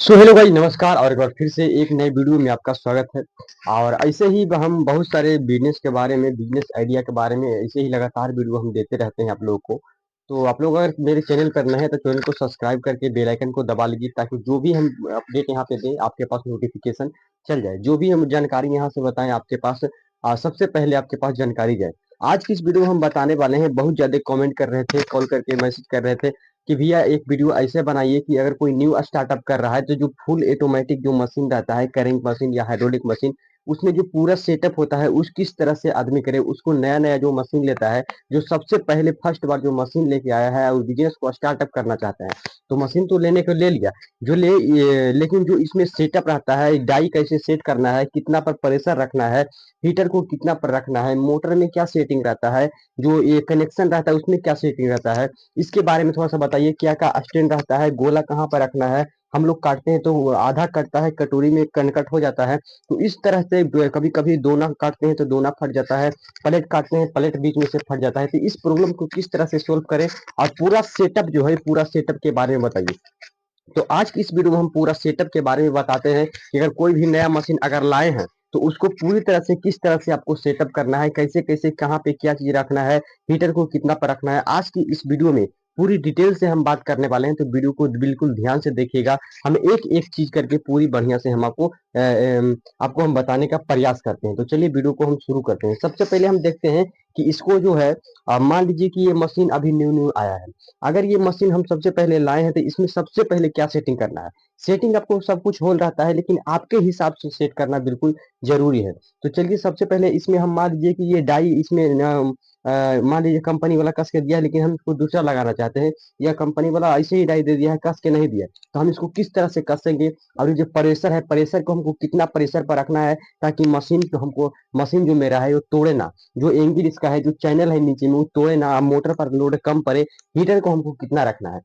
So hello भाई, नमस्कार और एक बार फिर से एक नए वीडियो में आपका स्वागत है। और ऐसे ही हम बहुत सारे बिजनेस के बारे में, बिजनेस आइडिया के बारे में ऐसे ही लगातार वीडियो हम देते रहते हैं आप लोगों को। तो आप लोग अगर मेरे चैनल पर नए हैं तो चैनल को सब्सक्राइब करके बेल आइकन को दबा लीजिए, ताकि जो भी हम अपडेट यहाँ पे दें आपके पास नोटिफिकेशन चल जाए। जो भी हम जानकारी यहाँ से बताएं आपके पास सबसे पहले आपके पास जानकारी जाए। आज की इस वीडियो में हम बताने वाले हैं, बहुत ज्यादा कमेंट कर रहे थे, कॉल करके मैसेज कर रहे थे कि भैया एक वीडियो ऐसे बनाइए कि अगर कोई न्यू स्टार्टअप कर रहा है तो जो फुल ऑटोमेटिक जो मशीन रहता है, करेंट मशीन या हाइड्रोलिक मशीन, उसमें जो पूरा सेटअप होता है उस किस तरह से आदमी करे। उसको नया नया जो मशीन लेता है, जो सबसे पहले फर्स्ट बार जो मशीन लेके आया है और बिजनेस को स्टार्टअप करना चाहता है, तो मशीन तो लेने को ले लिया, लेकिन जो इसमें सेटअप रहता है, डाई कैसे सेट करना है, कितना पर प्रेशर रखना है, हीटर को कितना पर रखना है, मोटर में क्या सेटिंग रहता है, जो ये कनेक्शन रहता है उसमें क्या सेटिंग रहता है, इसके बारे में थोड़ा सा बताइए। क्या क्या स्टैंड रहता है, गोला कहाँ पर रखना है, हम लोग काटते हैं तो वो आधा कटता है, कटोरी में कनकट हो जाता है, तो इस तरह से कभी कभी दोना काटते हैं तो दोना फट जाता है, प्लेट काटते हैं प्लेट बीच में से फट जाता है। तो इस प्रॉब्लम को किस तरह से सोल्व करें और पूरा सेटअप जो है, पूरा सेटअप के बारे में बताइए। तो आज की इस वीडियो में हम पूरा सेटअप के बारे में बताते हैं कि अगर कोई भी नया मशीन अगर लाए हैं तो उसको पूरी तरह से किस तरह से आपको सेटअप करना है, कैसे कैसे कहाँ पे क्या चीज रखना है, हीटर को कितना पर रखना है। आज की इस वीडियो में पूरी डिटेल से हम बात करने वाले हैं, तो वीडियो को बिल्कुल ध्यान से देखिएगा। हम एक एक चीज करके पूरी बढ़िया से हम आपको हम बताने का प्रयास करते हैं। तो चलिए वीडियो को हम शुरू करते हैं। सबसे पहले हम देखते हैं कि इसको जो है, मान लीजिए कि ये मशीन अभी न्यू न्यू आया है। अगर ये मशीन हम सबसे पहले लाए हैं तो इसमें सबसे पहले क्या सेटिंग करना है। सेटिंग आपको सब कुछ हो रहता है, लेकिन आपके हिसाब से सेट करना बिल्कुल जरूरी है। तो चलिए सबसे पहले इसमें हम मान लीजिए कि ये डाई इसमें मान लीजिए कंपनी वाला कस के दिया है, लेकिन हम इसको दूसरा लगाना चाहते हैं, या कंपनी वाला ऐसे ही डाई दे दिया है, कस के नहीं दिया, तो हम इसको किस तरह से कसेंगे। और ये जो प्रेशर है, प्रेशर को हमको कितना प्रेशर पर रखना है, ताकि मशीन को हमको, मशीन जो मेरा है वो तोड़े ना, जो एंगल इसका है, जो चैनल है नीचे में वो तोड़े ना, मोटर पर लोड कम पड़े, हीटर को हमको कितना रखना है।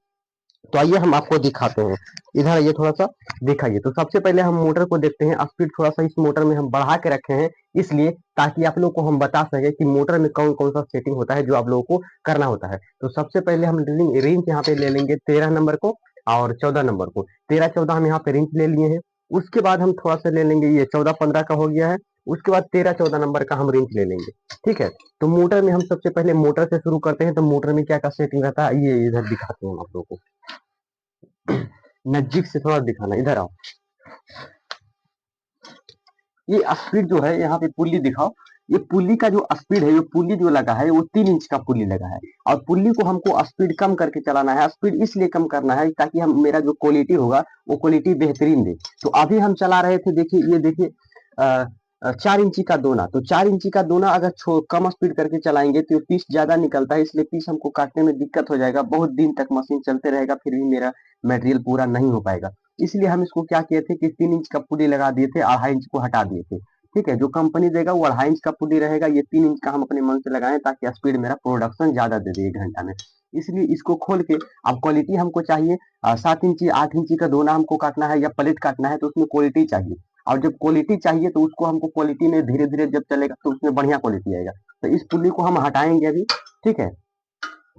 तो आइए हम आपको दिखाते हैं। इधर ये थोड़ा सा दिखाइए। तो सबसे पहले हम मोटर को देखते हैं। स्पीड थोड़ा सा इस मोटर में हम बढ़ा के रखे हैं, इसलिए ताकि आप लोग को हम बता सके कि मोटर में कौन कौन सा सेटिंग होता है जो आप लोगों को करना होता है। तो सबसे पहले हम रेंज यहाँ पे ले लेंगे 13 नंबर को और 14 नंबर को। 13 14 हम यहाँ पे रेंज ले लिए हैं। उसके बाद हम थोड़ा सा ले लेंगे, ये 14 15 का हो गया है। उसके बाद 13 14 नंबर का हम रेंज ले लेंगे। ठीक है। तो मोटर में हम सबसे पहले मोटर से शुरू करते हैं। तो मोटर में क्या क्या सेटिंग रहता है ये इधर दिखाते हैं हम आप लोगों को। नजदीक से थोड़ा दिखाना, इधर आओ। ये स्पीड जो है, यहाँ पे पुल्ली दिखाओ। ये पुल्ली का जो स्पीड है, ये पुल्ली जो लगा है वो 3 इंच का पुल्ली लगा है। और पुल्ली को हमको स्पीड कम करके चलाना है। स्पीड इसलिए कम करना है ताकि हम, मेरा जो क्वालिटी होगा वो क्वालिटी बेहतरीन दे। तो अभी हम चला रहे थे, देखिए ये देखिए, 4 इंची का दोना। तो 4 इंची का दोना अगर कम स्पीड करके चलाएंगे तो पीस ज्यादा निकलता है, इसलिए पीस हमको काटने में दिक्कत हो जाएगा। बहुत दिन तक मशीन चलते रहेगा, फिर भी मेरा मटेरियल पूरा नहीं हो पाएगा। इसलिए हम इसको क्या किए थे कि 3 इंच का पुली लगा दिए थे, 2.5 इंच को हटा दिए थे। ठीक है। जो कंपनी देगा वो 2.5 इंच का पुली रहेगा, ये 3 इंच का हम अपने मन से लगाएं ताकि स्पीड मेरा प्रोडक्शन ज्यादा दे दे 1 घंटा में। इसलिए इसको खोल के, अब क्वालिटी हमको चाहिए 7 इंची 8 इंची का दोना हमको काटना है या प्लेट काटना है, तो उसमें क्वालिटी चाहिए। और जब क्वालिटी चाहिए तो उसको हमको क्वालिटी में धीरे धीरे जब चलेगा तो उसमें बढ़िया क्वालिटी आएगा। तो इस पुल्ली को हम हटाएंगे अभी। ठीक है।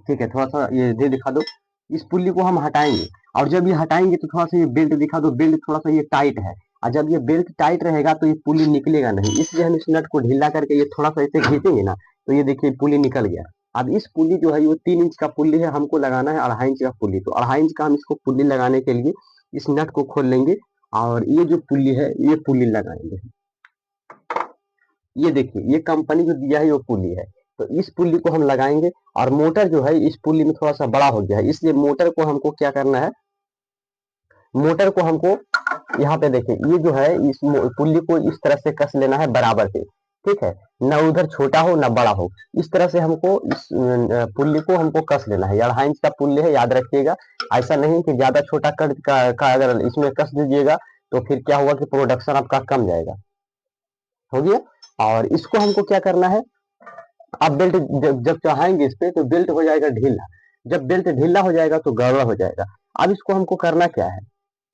ठीक है, थोड़ा सा ये दे दिखा दो। इस पुल्ली को हम हटाएंगे, और जब ये हटाएंगे तो थोड़ा सा ये बेल्ट दिखा दो। बेल्ट थोड़ा सा ये टाइट है, और जब ये बेल्ट टाइट रहेगा तो ये पुल्ली निकलेगा नहीं, इसलिए हम इस नट को ढीला करके ये थोड़ा सा ऐसे खींचेंगे ना, तो ये देखिए पुल्ली निकल गया। अब इस पुल्ली जो है, वो 3 इंच का पुल्ली है, हमको लगाना है 2.5 इंच का पुल्ली। तो 2.5 इंच का हम इसको पुल्ली लगाने के लिए इस नट को खोल लेंगे, और ये जो पुल्ली है ये पुल्ली लगाएंगे। ये देखिए, ये कंपनी जो दिया है वो पुल्ली है। तो इस पुल्ली को हम लगाएंगे। और मोटर जो है इस पुल्ली में थोड़ा सा बड़ा हो गया है, इसलिए मोटर को हमको क्या करना है, मोटर को हमको यहाँ पे देखिए, ये जो है इस पुल्ली को इस तरह से कस लेना है बराबर से। ठीक है। ना उधर छोटा हो ना बड़ा हो, इस तरह से हमको इस पुल्ली को हमको कस लेना है। 2.5 इंच का पुल्ली है, याद रखिएगा। ऐसा नहीं कि ज्यादा छोटा कर का अगर इसमें कस दीजिएगा तो फिर क्या होगा कि प्रोडक्शन आपका कम जाएगा। हो गया। और इसको हमको क्या करना है, आप बेल्ट जब चढ़ाएंगे इस पे तो बेल्ट हो जाएगा ढीला। जब बेल्ट ढीला हो जाएगा तो गड़बड़ हो जाएगा। अब इसको हमको करना क्या है,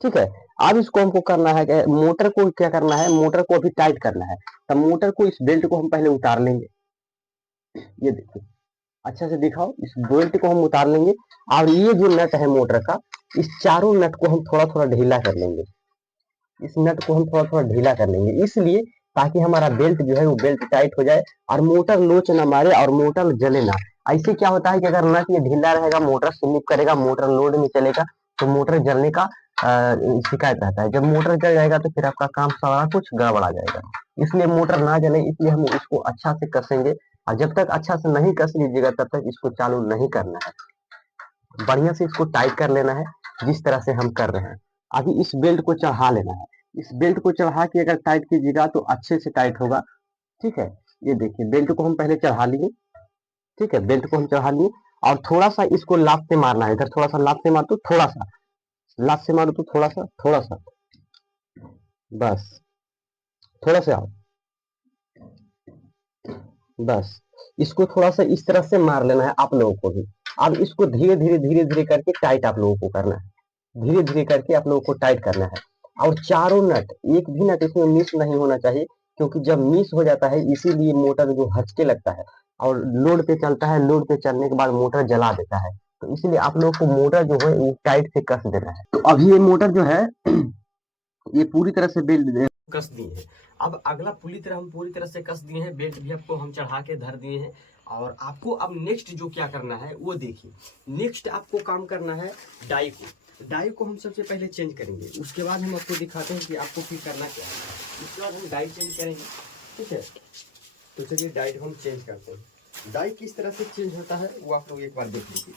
ठीक है। अब इसको हमको करना है कि मोटर को क्या करना है, मोटर को अभी टाइट करना है। तब मोटर को, इस बेल्ट को हम पहले उतार लेंगे। ये देखिए, अच्छा से दिखाओ। इस बोल्ट को हम उतार लेंगे और ये जो नट है मोटर का, इस चारों नट को हम थोड़ा थोड़ा ढीला कर लेंगे। इस नट को हम थोड़ा थोड़ा ढीला कर लेंगे, इसलिए ताकि हमारा बेल्ट जो है वो बेल्ट टाइट हो जाए और मोटर लोच ना मारे और मोटर जले ना। ऐसे क्या होता है कि अगर नट ये ढीला रहेगा, मोटर स्लिप करेगा, मोटर लोड में चलेगा, तो मोटर जलने का शिकायत रहता है। जब मोटर जल जाएगा तो फिर आपका काम सारा कुछ गड़बड़ा जाएगा। इसलिए मोटर ना जले, इसलिए हम इसको अच्छा से कसेंगे, और जब तक अच्छा से नहीं कस लीजिएगा तब तक इसको चालू नहीं करना है। बढ़िया से इसको टाइट कर लेना है, जिस तरह से हम कर रहे हैं। अभी इस बेल्ट को चढ़ा लेना है। इस बेल्ट को चढ़ा के अगर टाइट कीजिएगा तो अच्छे से टाइट होगा। ठीक है, ये देखिए बेल्ट को हम पहले चढ़ा लिए। ठीक है, बेल्ट को हम चढ़ा लिए और थोड़ा सा इसको लात से मारना है। इधर थोड़ा सा लात से मार दो, थोड़ा सा लात से मारो, तो थोड़ा सा, थोड़ा सा, बस थोड़ा सा आओ, बस इसको थोड़ा सा इस तरह से मार लेना है आप लोगों को भी। अब इसको धीरे धीरे धीरे धीरे करके टाइट आप लोगों को करना है। धीरे धीरे करके आप लोगों को टाइट करना है। और चारों नट, एक भी नट इसमें मिस नहीं होना चाहिए, क्योंकि जब मिस हो जाता है इसीलिए मोटर जो हचके लगता है और लोड पे चलता है। लोड पे चलने के बाद मोटर जला देता है। तो इसलिए आप लोग को मोटर जो है वो टाइट से कस देना है। तो अभी ये मोटर जो है ये पूरी तरह से बेल्ट कस दिए हैं। अब अगला पूरी तरह से कस दिए हैं। बेल्ट भी आपको हम चढ़ा के धर दिए हैं। और आपको अब नेक्स्ट जो क्या करना है वो देखिए। नेक्स्ट आपको काम करना है डाई को। डाई को हम सबसे पहले चेंज करेंगे, उसके बाद हम आपको दिखाते हैं कि आपको फिर करना क्या है। उसके बाद हम डाई चेंज करेंगे। ठीक है, तो चलिए डाई हम चेंज करते हैं। डाई किस तरह से चेंज होता है वो आप लोग एक बार देख लीजिए।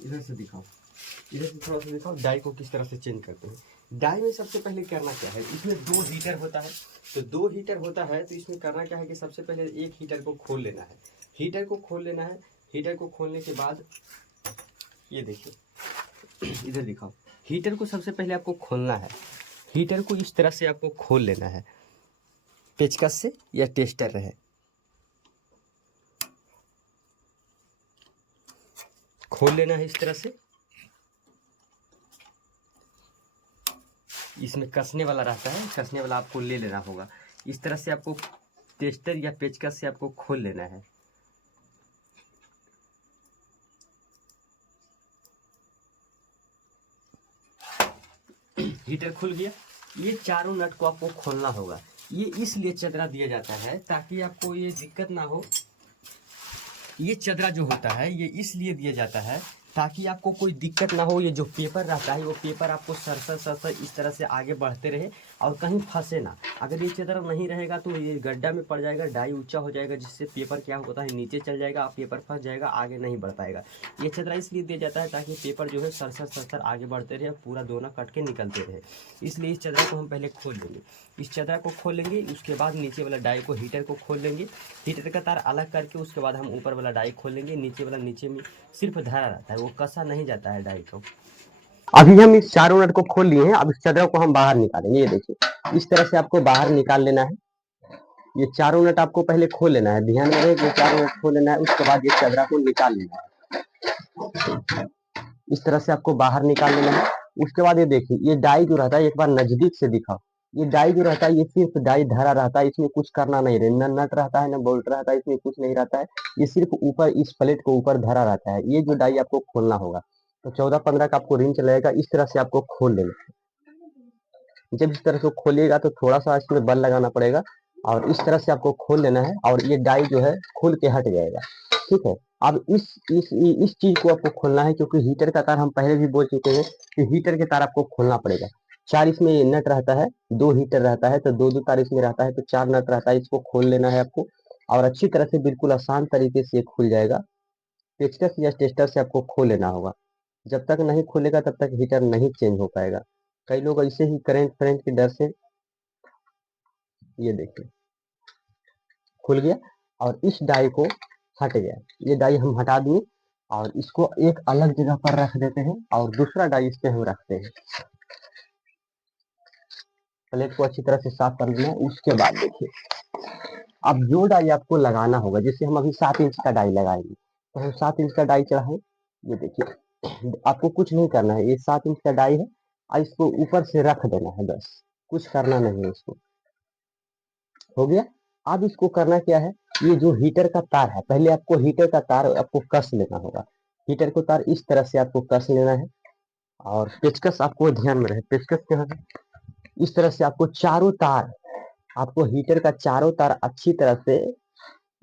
इधर से दिखाओ, इधर से थोड़ा सा दिखाओ डाई को किस तरह से चेंज करते हैं। डाई में सबसे पहले करना क्या है, इसमें दो हीटर होता है। तो दो हीटर होता है तो इसमें करना क्या है कि सबसे पहले एक हीटर को खोल लेना है। हीटर को खोल लेना है। हीटर को खोलने के बाद ये देखिए, इधर दिखाओ। हीटर को सबसे पहले आपको खोलना है। हीटर को इस तरह से आपको खोल लेना है, पेचकस से या टेस्टर रहे, खोल लेना है इस तरह से। इसमें कसने वाला रहता है, कसने वाला आपको ले लेना होगा। इस तरह से आपको टेस्टर या पेचकस से आपको खोल लेना है। हीटर खुल गया। ये चारों नट को आपको खोलना होगा। ये इसलिए चदरा दिया जाता है ताकि आपको ये दिक्कत ना हो। ये चदरा जो होता है ये इसलिए दिया जाता है ताकि आपको कोई दिक्कत ना हो। ये जो पेपर रहता है वो पेपर आपको सरसर सरसर इस तरह से आगे बढ़ते रहे और कहीं फंसे ना। अगर ये चदरा नहीं रहेगा तो ये गड्ढा में पड़ जाएगा, डाई ऊंचा हो जाएगा, जिससे पेपर क्या होता है नीचे चल जाएगा, पेपर फंस जाएगा, आगे नहीं बढ़ पाएगा। ये चदरा इसलिए दिया जाता है ताकि पेपर जो है सरसर सरसर आगे बढ़ते रहे, पूरा दोना कट के निकलते रहे। इसलिए इस चदरा को हम पहले खोल लेंगे। इस चदरा को खोल लेंगे, उसके बाद नीचे वाला डाई को, हीटर को खोल लेंगे। हीटर का तार अलग करके उसके बाद हम ऊपर वाला डाई खोल लेंगे। नीचे वाला नीचे में सिर्फ धरा रहता है, वो कसा नहीं जाता है डाई को। अभी हम इस चारों नट को खोल लिए हैं। अब इस चदरा को हम बाहर निकालेंगे। ये देखिए, इस तरह से आपको बाहर निकाल लेना है। ये चारों नट आपको पहले खोल लेना है। ध्यान में रहे, ये चारों नट खोल लेना है, उसके बाद ये चदरा को निकाल लेना है। इस तरह से आपको बाहर निकाल लेना है। उसके बाद ये देखिए, ये डाई जो रहता है, एक बार नजदीक से दिखाओ। ये डाई जो रहता है ये सिर्फ डाई धरा रहता है, इसमें कुछ करना नहीं रहे, न नट रहता है न बोल्ट रहता है, इसमें कुछ नहीं रहता है। ये सिर्फ ऊपर इस प्लेट को ऊपर धरा रहता है। ये जो डाई आपको खोलना होगा, तो 14-15 का आपको रिंच लगेगा। इस तरह से आपको खोल लेना है। जब इस तरह से खोलिएगा तो थोड़ा सा इसमें बल लगाना पड़ेगा और इस तरह से आपको खोल लेना है और ये डाई जो है खुल के हट जाएगा। ठीक है, अब इस चीज को आपको खोलना है, क्योंकि हीटर का तार हम पहले भी बोल चुके हैं कि हीटर के तार आपको खोलना पड़ेगा। चार इसमें नट रहता है, दो हीटर रहता है, तो दो दो तार इसमें रहता है, तो चार नट रहता है। इसको खोल लेना है आपको और अच्छी तरह से बिल्कुल आसान तरीके से खुल जाएगा। पेचकस या टेस्टर से आपको खोल लेना होगा। जब तक नहीं खुलेगा तब तक हीटर नहीं चेंज हो पाएगा। कई लोग ऐसे ही करंट फरेंट के डर से, ये देखिए खुल गया और इस डाई को हट गया। ये डाई हम हटा दिए और इसको एक अलग जगह पर रख देते हैं और दूसरा डाई इस पे हम रखते हैं। प्लेट को अच्छी तरह से साफ कर लेना है। उसके बाद देखिए, अब जो डाई आपको लगाना होगा, जैसे हम अभी 7 इंच का डाई लगाएंगे, तो हम 7 इंच का डाई चढ़ाएं। ये देखिए, आपको कुछ नहीं करना है, ये 7 इंच का डाई है और इसको ऊपर से रख देना है, बस कुछ करना नहीं है। इसको हो गया। अब इसको करना क्या है, ये जो हीटर का तार है, पहले आपको हीटर का तार आपको कस लेना होगा। हीटर को तार इस तरह से आपको कस लेना है और पेचकस आपको ध्यान में रहे, पेचकस क्या है, इस तरह से आपको चारों तार, आपको हीटर का चारों तार अच्छी तरह से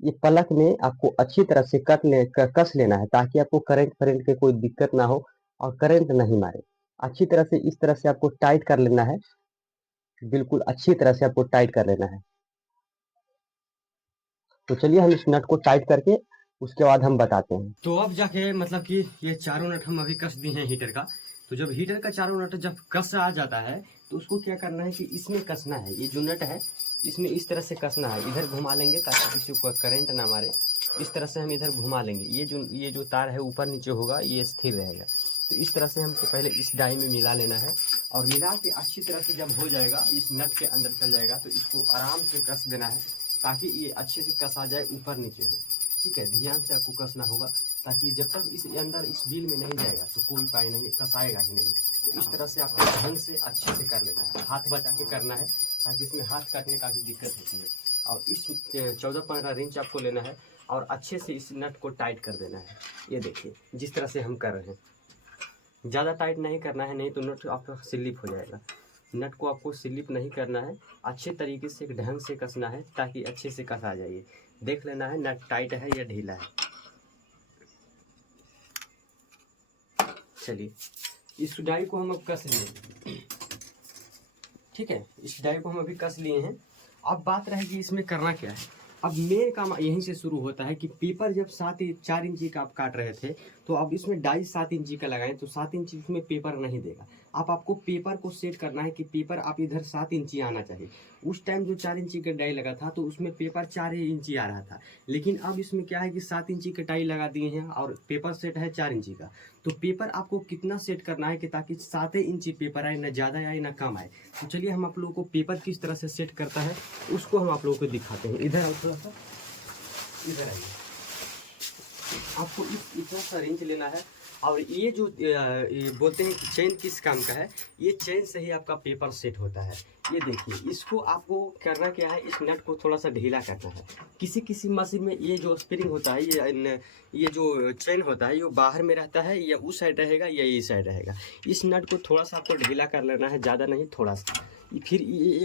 ये प्लग में आपको अच्छी तरह से कस लेना है, ताकि आपको करंट फरेंट की कोई दिक्कत ना हो और करंट नहीं मारे। अच्छी तरह से इस तरह से आपको टाइट कर लेना है, बिल्कुल अच्छी तरह से आपको टाइट कर लेना है। तो चलिए हम इस नट को टाइट करके उसके बाद हम बताते हैं। तो अब जाके मतलब कि ये चारों नट हम अभी कस दिए हैं हीटर का। तो जब हीटर का चारों नट जब कस आ जाता है तो उसको क्या करना है कि इसमें कसना है, ये जो नट है इसमें इस तरह से कसना है, इधर घुमा लेंगे ताकि किसी को करंट ना मारे। इस तरह से हम इधर घुमा लेंगे, ये जो तार है ऊपर नीचे होगा, ये स्थिर रहेगा। तो इस तरह से हमको पहले इस डाई में मिला लेना है और मिला के अच्छी तरह से जब हो जाएगा, इस नट के अंदर चल जाएगा, तो इसको आराम से कस देना है ताकि ये अच्छे से कसा जाए, ऊपर नीचे हो। ठीक है, ध्यान से आपको कसना होगा ताकि जब तक इस अंदर इस बिल में नहीं जाएगा तो कोई पाई नहीं, कसाएगा ही नहीं। तो इस तरह से आपको ढंग से अच्छे से कर लेना है, हाथ बचा के करना है ताकि इसमें हाथ काटने का भी दिक्कत होती है। और इस 14-15 इंच आपको लेना है और अच्छे से इस नट को टाइट कर देना है। ये देखिए जिस तरह से हम कर रहे हैं, ज़्यादा टाइट नहीं करना है, नहीं तो नट आपका स्लिप हो जाएगा। नट को आपको स्लिप नहीं करना है, अच्छे तरीके से ढंग से कसना है ताकि अच्छे से कसा जाए। देख लेना है नट टाइट है या ढीला है। चलिए इस डाई को हम अब कस लिए, ठीक है, इस डाई को हम अभी कस लिए हैं। अब बात रहेगी इसमें करना क्या है। अब मेन काम यहीं से शुरू होता है कि पेपर जब 4 इंची का आप काट रहे थे, तो अब इसमें डाई 7 इंची का लगाएं तो 7 इंची इसमें पेपर नहीं देगा। अब आपको पेपर को सेट करना है कि पेपर आप इधर 7 इंची आना चाहिए। उस टाइम जो 4 इंची का डाई लगा था तो उसमें पेपर 4 इंची आ रहा था, लेकिन अब इसमें क्या है कि 7 इंची का डाई लगा दिए हैं और पेपर सेट है 4 इंची का। तो पेपर आपको कितना सेट करना है कि ताकि 7 इंची पेपर आए, ना ज़्यादा आए ना कम आए। तो चलिए हम आप लोगों को पेपर किस तरह से सेट करता है उसको हम आप लोगों को दिखाते हैं। इधर आओ थोड़ा सा, इधर आइए। आपको इतना सा रेंज लेना है और ये जो ये बोलते हैं कि चेन किस काम का है, ये चेन से ही आपका पेपर सेट होता है। ये देखिए, इसको आपको करना क्या है, इस नट को थोड़ा सा ढीला करना है। किसी किसी मशीन में ये जो स्प्रिंग होता है, ये जो चेन होता है, ये बाहर में रहता है, या उस साइड रहेगा या ये साइड रहेगा। इस नट को थोड़ा सा आपको ढीला कर लेना है, ज़्यादा नहीं, थोड़ा सा। फिर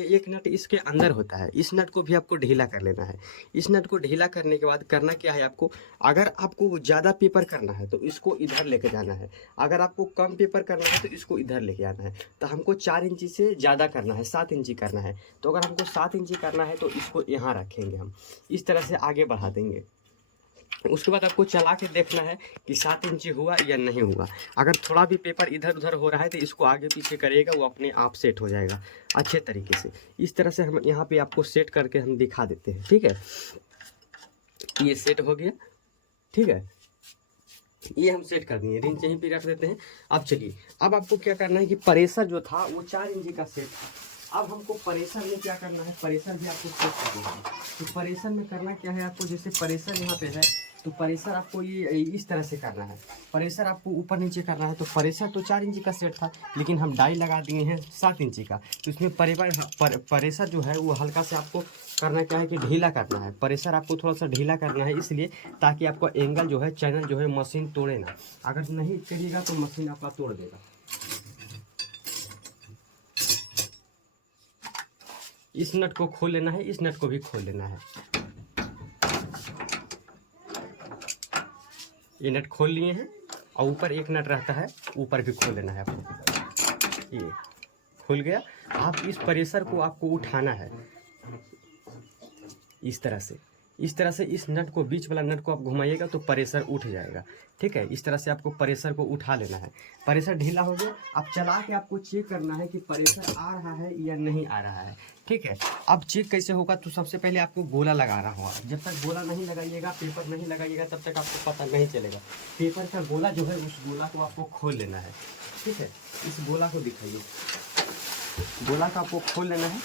एक नट इसके अंदर होता है, इस नट को भी आपको ढीला कर लेना है। इस नट को ढीला करने के बाद करना क्या है आपको, अगर आपको ज़्यादा पेपर करना है तो इसको इधर लेके जाना है, अगर आपको कम पेपर करना है तो इसको इधर लेके आना है। तो हमको 4 इंची से ज़्यादा करना है, 7 इंची करना है। तो अगर हमको 7 इंची करना है तो इसको यहाँ रखेंगे, हम इस तरह से आगे बढ़ा देंगे। उसके बाद आपको चला के देखना है कि 7 इंची हुआ या नहीं हुआ। अगर थोड़ा भी पेपर इधर उधर हो रहा है तो इसको आगे पीछे करिएगा, वो अपने आप सेट हो जाएगा अच्छे तरीके से। इस तरह से हम यहाँ पे आपको सेट करके हम दिखा देते हैं, ठीक है। ये सेट हो गया, ठीक है, ये हम सेट कर दिए, रिंच यहीं पे रख देते हैं। अब चलिए, अब आपको क्या करना है कि प्रेशर जो था वो 4 इंची का सेट था। अब हमको प्रेशर में क्या करना है, प्रेशर भी आपको सेट करना है। तो प्रेशर में करना क्या है आपको, जैसे प्रेशर यहाँ पे है तो प्रेशर आपको ये इस तरह से करना है। प्रेशर आपको ऊपर नीचे करना है। तो प्रेशर तो 4 इंची का सेट था, लेकिन हम डाई लगा दिए हैं 7 इंची का, तो इसमें प्रेशर जो है वो हल्का से आपको करना क्या है कि ढीला करना है। प्रेशर आपको थोड़ा सा ढीला करना है, इसलिए ताकि आपका एंगल जो है, चैनल जो है, मशीन तोड़े ना। अगर नहीं करिएगा तो मशीन आपका तोड़ देगा। इस नट को खोल लेना है, इस नट को भी खोल लेना है। ये नट खोल लिए हैं और ऊपर एक नट रहता है, ऊपर भी खोल लेना है आपको। ये खुल गया। आप इस प्रेशर को आपको उठाना है इस तरह से, इस तरह से इस नट को, बीच वाला नट को आप घुमाइएगा तो प्रेशर उठ जाएगा, ठीक है। इस तरह से आपको प्रेशर को उठा लेना है। प्रेशर ढीला हो गया, अब चला के आपको चेक करना है कि प्रेशर आ रहा है या नहीं आ रहा है, ठीक है। अब चेक कैसे होगा, तो सबसे पहले आपको गोला लगा रहा होगा। जब तक गोला नहीं लगाइएगा, पेपर नहीं लगाइएगा, तब तक आपको पता नहीं चलेगा। पेपर का गोला जो है, उस गोला को आपको खोल लेना है, ठीक है। इस गोला को दिखाइए, गोला को आपको खोल लेना है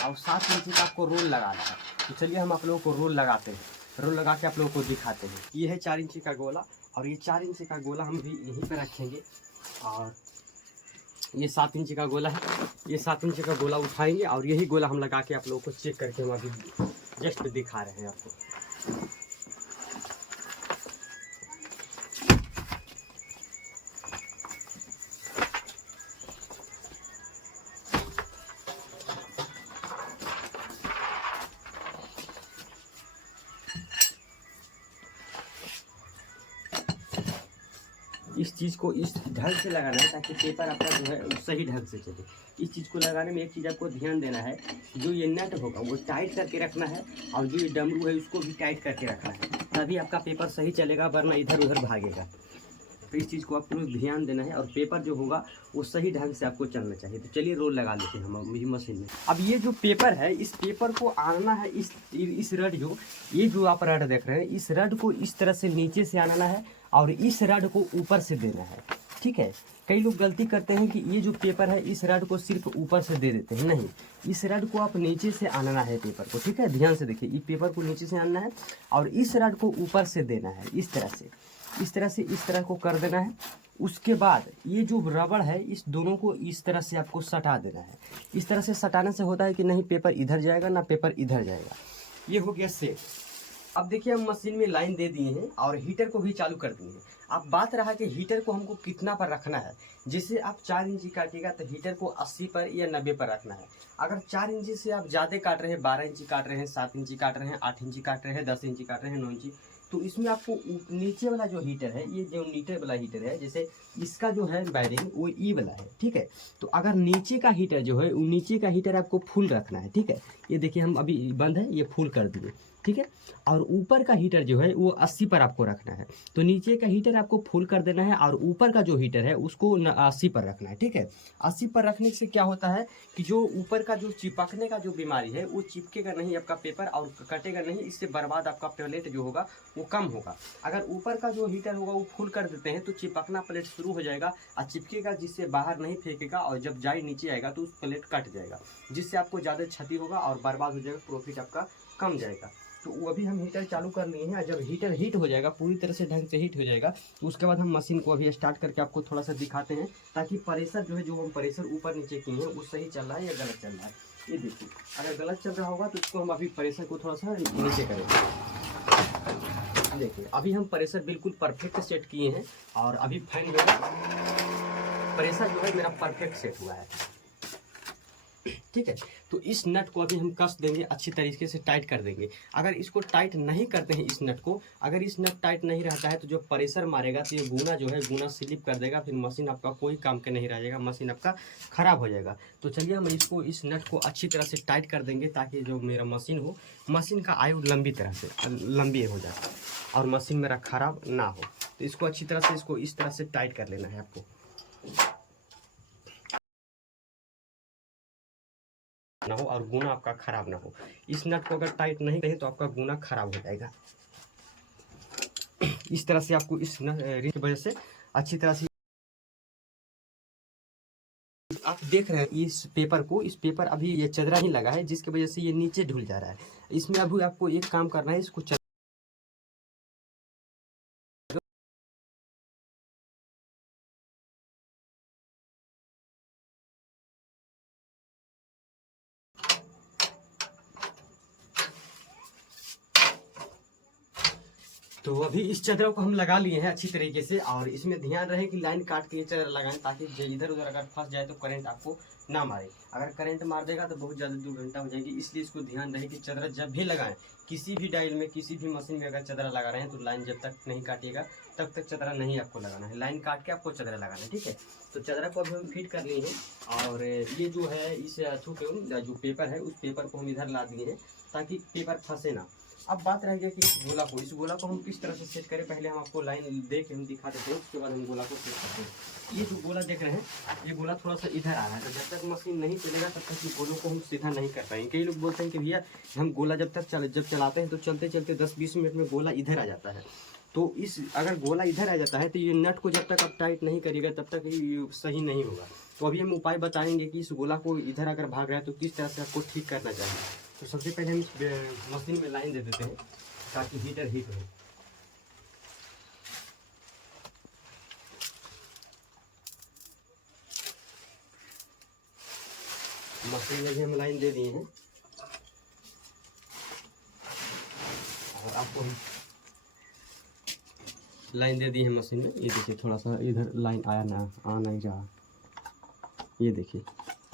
और 7 इंची का आपको रोल लगाना है। तो चलिए हम आप लोगों को रोल लगाते हैं, रोल लगा के आप लोगों को दिखाते हैं। ये है 4 इंची का गोला और ये 4 इंची का गोला हम भी यहीं पे रखेंगे और ये 7 इंच का गोला है, ये 7 इंच का गोला उठाएंगे और यही गोला हम लगा के आप लोगों को चेक करके हम अभी जस्ट दिखा रहे हैं आपको। इस चीज़ को इस ढंग से लगाना है ताकि पेपर आपका जो है सही ढंग से चले। इस चीज़ को लगाने में एक चीज़ आपको ध्यान देना है, जो ये नट होगा वो टाइट करके रखना है और जो ये डमरू है उसको भी टाइट करके रखना है, तभी आपका पेपर सही चलेगा, वरना इधर उधर भागेगा। तो इस चीज़ को आपको ध्यान देना है और पेपर जो होगा वो सही ढंग से आपको चलना चाहिए। तो चलिए रोल लगा लेते हैं हम मशीन में। अब ये जो पेपर है, इस पेपर को आना है इस रड ये जो आप रड देख रहे हैं, इस रड को इस तरह से नीचे से आना है और इस रड को ऊपर से देना है। ठीक है, कई लोग गलती करते हैं कि ये जो पेपर है इस रड को सिर्फ ऊपर से दे देते हैं, नहीं, इस रड को आप नीचे से आना है पेपर को। ठीक है, ध्यान से देखिए, इस पेपर को नीचे से आना है और इस रड को ऊपर से देना है, इस तरह को कर देना है। उसके बाद ये जो रबड़ है इस दोनों को इस तरह से आपको सटा देना है। इस तरह से सटाने से होता है कि नहीं पेपर इधर जाएगा ना पेपर इधर जाएगा। ये हो गया सेट। अब देखिए हम मशीन में लाइन दे दिए हैं और हीटर को भी चालू कर दिए हैं। अब बात रहा कि हीटर को हमको कितना पर रखना है। जैसे आप 4 इंची काटिएगा तो हीटर को 80 पर या 90 पर रखना है। अगर 4 इंची से आप ज़्यादा काट रहे हैं, 12 इंची काट रहे हैं, 7 इंची काट रहे हैं, 8 इंची काट रहे हैं, 10 इंची काट रहे हैं, 9 इंची, तो इसमें आपको नीचे वाला जो हीटर है, ये जो नीचे वाला हीटर है, जैसे इसका जो है वायरिंग वो ई वाला है। ठीक है, तो अगर नीचे का हीटर जो है वो नीचे का हीटर आपको फुल रखना है। ठीक है, ये देखिए हम अभी बंद है, ये फुल कर दिए। ठीक है, और ऊपर का हीटर जो है वो 80 पर आपको रखना है। तो नीचे का हीटर आपको फुल कर देना है और ऊपर का जो हीटर है उसको 80 पर रखना है। ठीक है, 80 पर रखने से क्या होता है कि जो ऊपर का जो चिपकने का जो बीमारी है वो चिपकेगा नहीं आपका पेपर और कटेगा नहीं, इससे बर्बाद आपका प्लेट जो होगा वो कम होगा। अगर ऊपर का जो हीटर होगा वो फुल कर देते हैं तो चिपकना प्लेट शुरू हो जाएगा और चिपकेगा, जिससे बाहर नहीं फेंकेगा और जब जाए नीचे आएगा तो उस प्लेट कट जाएगा, जिससे आपको ज़्यादा क्षति होगा और बर्बाद हो जाएगा, प्रॉफिट आपका कम जाएगा। तो वो अभी हम हीटर चालू कर लिए हैं। जब हीटर हीट हो जाएगा, पूरी तरह से ढंग से हीट हो जाएगा, तो उसके बाद हम मशीन को अभी स्टार्ट करके आपको थोड़ा सा दिखाते हैं, ताकि प्रेशर जो है, जो हम प्रेशर ऊपर नीचे किए हैं वो सही चल रहा है या गलत चल रहा है। ये देखिए, अगर गलत चल रहा होगा तो इसको हम अभी प्रेशर को थोड़ा सा नीचे करेंगे। देखिए अभी हम प्रेशर बिल्कुल परफेक्ट सेट किए हैं और अभी फैन जो है प्रेशर जो है मेरा परफेक्ट सेट हुआ है। ठीक है, तो इस नट को अभी हम कस देंगे, अच्छी तरीके से टाइट कर देंगे। अगर इसको टाइट नहीं करते हैं, इस नट को, अगर इस नट टाइट नहीं रहता है तो जो प्रेशर मारेगा तो ये गुना जो है गुना स्लिप कर देगा, फिर मशीन आपका कोई काम के नहीं रहेगा, मशीन आपका ख़राब हो जाएगा। तो चलिए हम इसको इस नट को अच्छी तरह से टाइट कर देंगे, ताकि जो मेरा मशीन हो, मशीन का आयु लंबी तरह से लंबी हो जाए और मशीन मेरा ख़राब ना हो। तो इसको अच्छी तरह से इसको इस तरह से टाइट कर लेना है आपको, ना हो और गुना आपका खराब ना हो। इस नट को अगर टाइट नहीं रहे तो आपका गुना खराब हो जाएगा। इस तरह से आपको इस रिंग की वजह से अच्छी तरह से आप देख रहे हैं इस पेपर को, इस पेपर अभी ये चदरा ही लगा है, जिसकी वजह से ये नीचे ढुल जा रहा है। इसमें अभी आपको एक काम करना है, इसको तो अभी इस चदरों को हम लगा लिए हैं अच्छी तरीके से, और इसमें ध्यान रहे कि लाइन काट के ये चदर लगाएं, ताकि इधर उधर अगर फंस जाए तो करंट आपको ना मारे। अगर करंट मार देगा तो बहुत ज़्यादा दुर्घटना हो जाएगी, इसलिए इसको ध्यान रहे कि चदरा जब भी लगाएं, किसी भी डायल में, किसी भी मशीन में अगर चदरा लगा रहे हैं तो लाइन जब तक नहीं काटिएगा तब तक चदरा नहीं आपको लगाना है, लाइन काट के आपको चदरा लगाना है। ठीक है, तो चदरा को अभी हम फिट कर लिए हैं और ये जो है इस अथू के जो पेपर है उस पेपर को हम इधर ला दिए हैं ताकि पेपर फंसे ना। अब बात रह गया कि इस गोला को हम किस तरह से सेट करें। पहले हम आपको लाइन दे के हम दिखा देते हैं, उसके बाद हम गोला को सेट करते हैं। ये जो गोला देख रहे हैं, ये गोला थोड़ा सा इधर आ रहा है, तो जब तक मशीन नहीं चलेगा तब तक ये गोलों को हम सीधा नहीं कर पाएंगे। कई लोग बोलते हैं कि भैया हम गोला जब चलाते हैं तो चलते चलते 10-20 मिनट में गोला इधर आ जाता है। तो इस अगर गोला इधर आ जाता है तो ये नट को जब तक आप टाइट नहीं करिएगा तब तक ये सही नहीं होगा। तो अभी हम उपाय बताएंगे कि इस गोला को इधर अगर भाग रहा है तो किस तरह से आपको ठीक करना चाहिए। तो सबसे पहले हम इस मशीन में लाइन दे देते हैं ताकि हीटर हीट हो। मशीन में भी हम लाइन दे दिए हैं और आपको लाइन दे दी है मशीन में। ये देखिए थोड़ा सा इधर लाइन आया ना, आ नहीं रहा। ये देखिए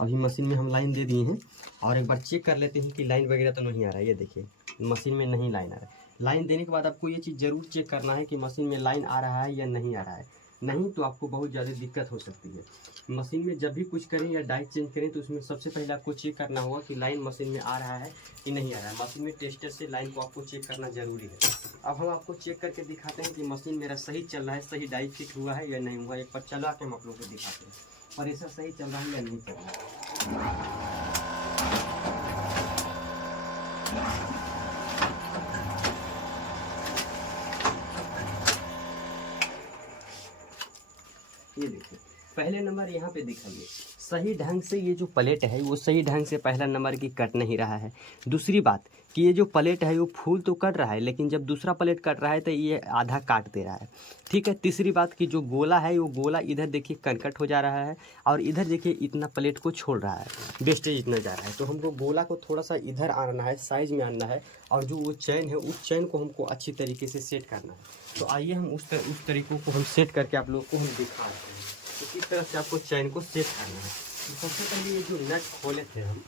अभी मशीन में हम लाइन दे दिए हैं और एक बार चेक कर लेते हैं कि लाइन वगैरह तो नहीं आ रहा है। ये देखिए मशीन में नहीं लाइन आ रहा है। लाइन देने के बाद आपको ये चीज़ ज़रूर चेक करना है कि मशीन में लाइन आ रहा है या नहीं आ रहा है। नहीं तो आपको बहुत ज़्यादा दिक्कत हो सकती है। मशीन में जब भी कुछ करें या डाई चेंज करें तो उसमें सबसे पहले आपको चेक करना होगा कि लाइन मशीन में आ रहा है कि नहीं आ रहा है। मशीन में टेस्टर से लाइन को आपको चेक करना ज़रूरी है। अब हम आपको चेक करके दिखाते हैं कि मशीन मेरा सही चल रहा है, सही डाई फिट हुआ है या नहीं हुआ। एक बार चला के हम आप लोगों को दिखाते हैं प्रेशर सही चल रहा है या नहीं चल रहा है। ये देखिए पहले नंबर यहाँ पे दिखाइए, सही ढंग से ये जो प्लेट है वो सही ढंग से पहला नंबर की कट नहीं रहा है। दूसरी बात कि ये जो प्लेट है वो फुल तो कट रहा है, लेकिन जब दूसरा प्लेट कट रहा है तो ये आधा काट दे रहा है। ठीक है। तीसरी बात कि जो गोला है वो गोला इधर देखिए कनकट हो जा रहा है और इधर देखिए इतना प्लेट को छोड़ रहा है, वेस्टेज इतना जा रहा है। तो हमको गोला को थोड़ा सा इधर आना है, साइज में आना है और जो वो चैन है उस चैन को हमको अच्छी तरीके से सेट करना है। तो आइए हम उस तरीकों को हम सेट करके आप लोगों को हम दिखा रहे हैं तो किस तरह से आपको चैन को सेट करना है। तो सबसे पहले ये जो नट खोले थे हम,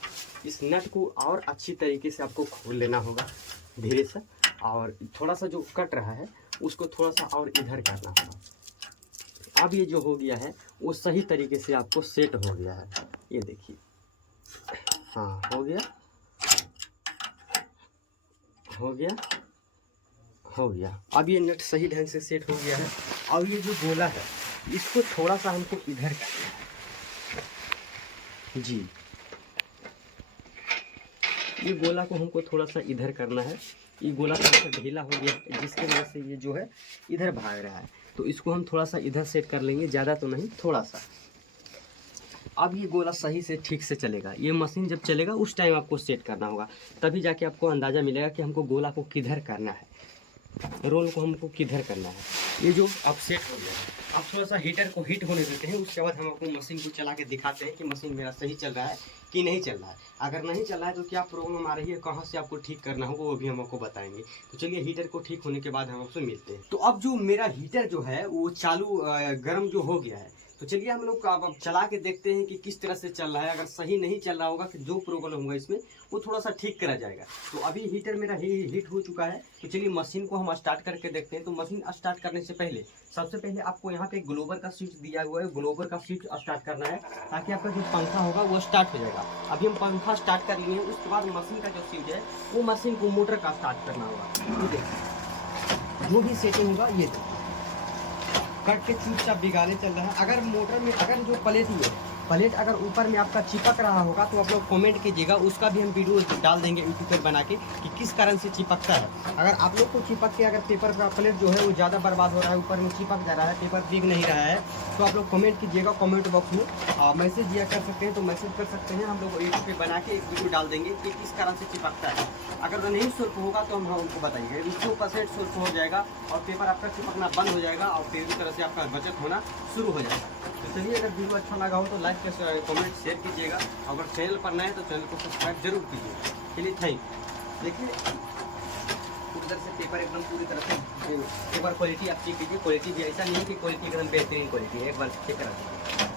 इस नट को और अच्छी तरीके से आपको खोल लेना होगा धीरे से, और थोड़ा सा जो कट रहा है उसको थोड़ा सा और इधर करना होगा। अब ये जो हो गया है वो सही तरीके से आपको सेट हो गया है। ये देखिए, हाँ हो गया, हो गया, हो गया। अब ये नट सही ढंग से सेट हो गया है। और ये जो गोला है इसको थोड़ा सा हमको इधर करना है जी। ये गोला को हमको थोड़ा सा इधर करना है। ये गोला थोड़ा सा ढीला हो गया जिसकी वजह से ये जो है इधर भाग रहा है, तो इसको हम थोड़ा सा इधर सेट कर लेंगे, ज़्यादा तो नहीं, थोड़ा सा। अब ये गोला सही से ठीक से चलेगा। ये मशीन जब चलेगा उस टाइम आपको सेट करना होगा, तभी जाके आपको अंदाज़ा मिलेगा कि हमको गोला को किधर करना है, रोल को हमको किधर करना है। ये जो अब सेट हो गया है, अब थोड़ा सा हीटर को हीट होने देते हैं। उसके बाद हम आपको मशीन को चला के दिखाते हैं कि मशीन मेरा सही चल रहा है कि नहीं चल रहा है। अगर नहीं चल रहा है तो क्या प्रॉब्लम आ रही है, कहाँ से आपको ठीक करना होगा वो भी हम आपको बताएंगे। तो चलिए हीटर को ठीक होने के बाद हम आपसे मिलते हैं। तो अब जो मेरा हीटर जो है वो चालू गर्म जो हो गया है, तो चलिए हम लोग अब चला के देखते हैं कि किस तरह से चल रहा है। अगर सही नहीं चल रहा होगा कि जो प्रॉब्लम होगा इसमें वो थोड़ा सा ठीक करा जाएगा। तो अभी हीटर मेरा हीट हो चुका है। तो चलिए मशीन को हम स्टार्ट करके देखते हैं। तो मशीन स्टार्ट करने से पहले सबसे पहले आपको यहाँ पे ग्लोबर का स्विच दिया हुआ है, ग्लोबर का स्विच स्टार्ट करना है ताकि आपका जो पंखा होगा वो स्टार्ट हो जाएगा। अभी हम पंखा स्टार्ट कर लिए हैं, उसके बाद मशीन का जो स्विच है वो मशीन को मोटर का स्टार्ट करना होगा। ये देखिए जो भी सेटिंग होगा, ये देखिए कट के चुपचाप बिगाड़े चल रहा है। अगर मोटर में अगर जो प्लेट है, प्लेट अगर ऊपर में आपका चिपक रहा होगा तो आप लोग कमेंट कीजिएगा, उसका भी हम वीडियो डाल देंगे यूट्यूब पर बना के कि किस कारण से चिपकता है। अगर आप लोग को चिपक के अगर पेपर का प्लेट जो है वो ज़्यादा बर्बाद हो रहा है, ऊपर में चिपक जा रहा है, पेपर दिख नहीं रहा है, तो आप लोग कमेंट कीजिएगा कमेंट बॉक्स में। मैसेज दिया कर सकते हैं तो मैसेज कर सकते हैं, हम लोग यूट्यूब पर बना के एक वीडियो डाल देंगे कि किस कारण से चिपकता है। अगर नहीं सुर्ख होगा तो हम उनको बताइए, 100% सुर्ख हो जाएगा और पेपर आपका चिपकना बंद हो जाएगा और पूरी तरह से आपका बचत होना शुरू हो जाएगा। तो चलिए अगर वीडियो अच्छा लगा हो तो लाइक कमेंट शेयर कीजिएगा। अगर चैनल पर नए तो चैनल को सब्सक्राइब जरूर कीजिएगा। चलिए थैंक। देखिए उधर से पेपर एकदम पूरी तरह से पेपर क्वालिटी आप चेक कीजिए। क्वालिटी भी ऐसा नहीं है कि क्वालिटी एकदम बेहतरीन क्वालिटी है, एक बार चेक करा,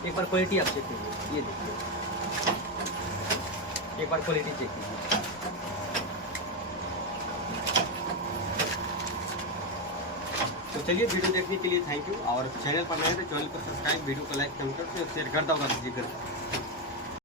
एक बार क्वालिटी आप चेक कीजिए। ये देखिए एक बार क्वालिटी चेक कीजिए। तो चलिए वीडियो देखने के लिए थैंक यू। और चैनल पर नए तो चैनल को सब्सक्राइब, वीडियो को लाइक कमेंट शेयर कर दो।